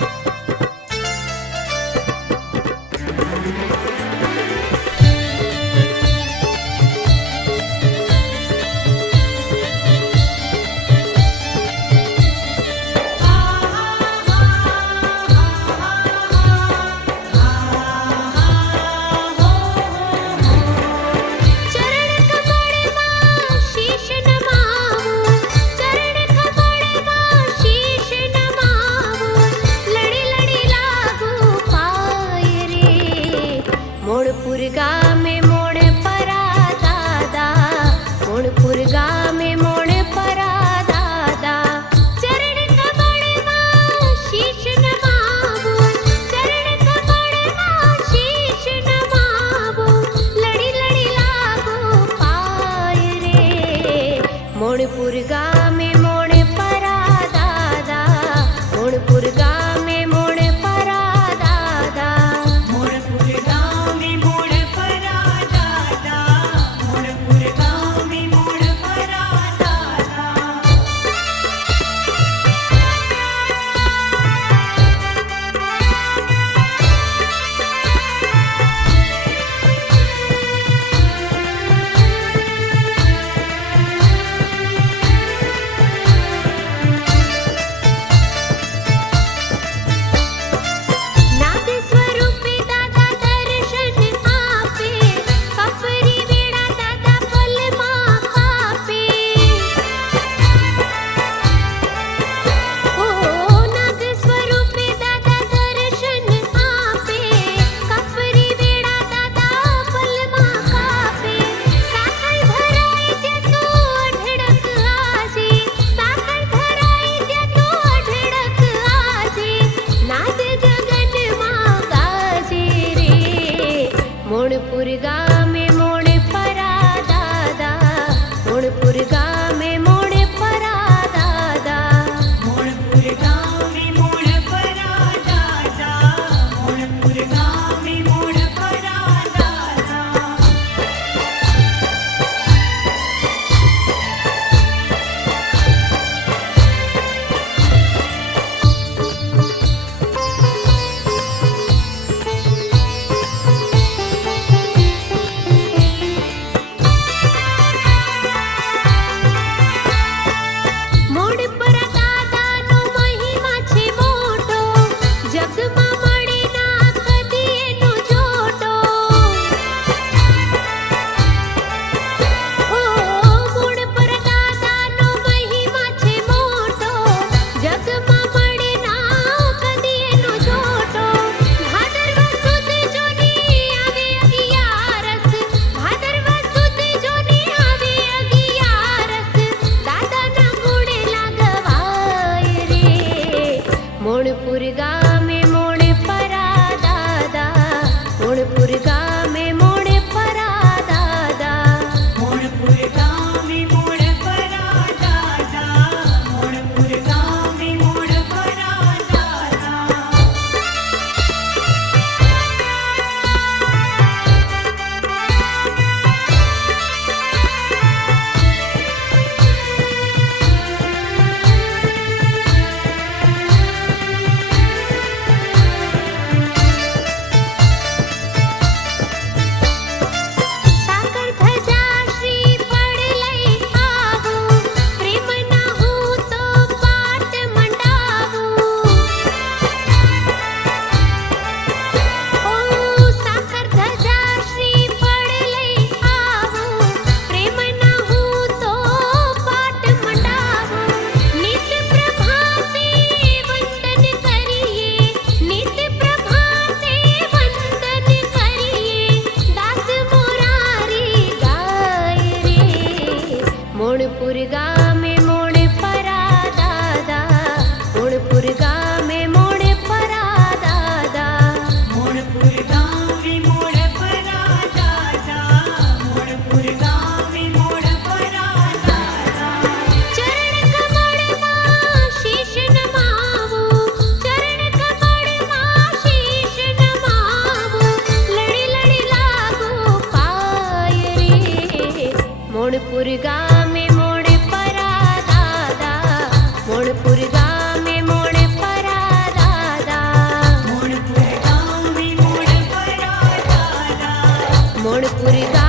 you obrigada. पुरगा में में मोड़ परा दादा। मोड़ में मोड़ परा दादा। मोड़ पुरगा में मोड़ परा दादा। चरण कमल माँ लड़ी लड़ी लागो पाय रे। मोड़ पुरगा கோடு புரிதா